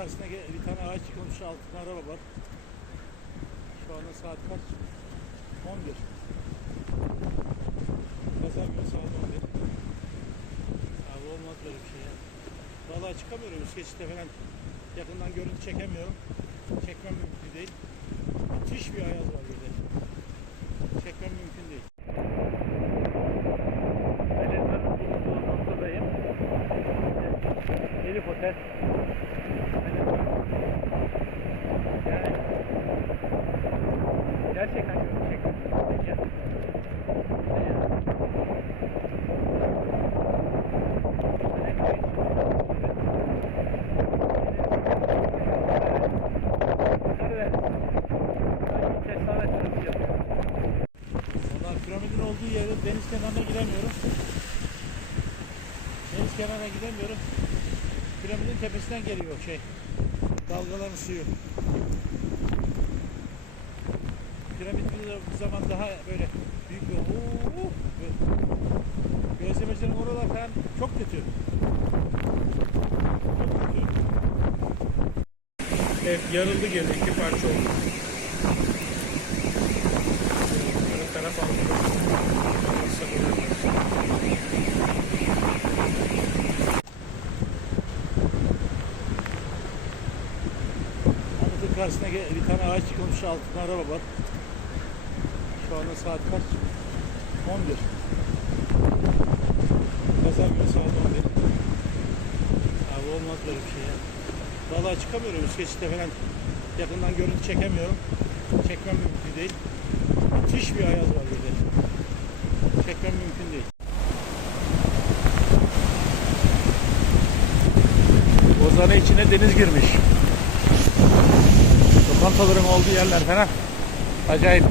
ağaç yıkılmış altında araba var. Şu anda saat kaç? 11. Pazar günü saat 11. Abi olmaz böyle bir şey ya. Vallahi çıkamıyorum üst geçitte falan. Yakından görüntü çekemiyorum. Çekmem mümkün değil. Müthiş bir ayaz var burada. Çekmem mümkün değil. Elif Otel. Yani gerçekten? Valla piramidin olduğu yere deniz kenarına gidemiyorum. Deniz kenarına gidemiyorum. Piramidin tepesinden geliyor şey. Dalgaların suyu. Piramit bir zaman daha böyle büyük bir Oo, Gözlemecilerin oralar falan çok kötü. Çok kötü. Ev yarıldı geri iki parça oldu. Karşısına bir tane ağaç yıkılmış altında araba var. Şu anda saat kaç? 11. Pazar günü saat 11. Abi olmaz böyle bir şey ya. Vallahi çıkamıyorum üst geçitte falan. Yakından görüntü çekemiyorum. Çekmem mümkün değil. Müthiş bir ayaz var burada. Çekmem mümkün değil. Ozanı içine deniz girmiş. Lokantaların olduğu yerler falan. Acayip.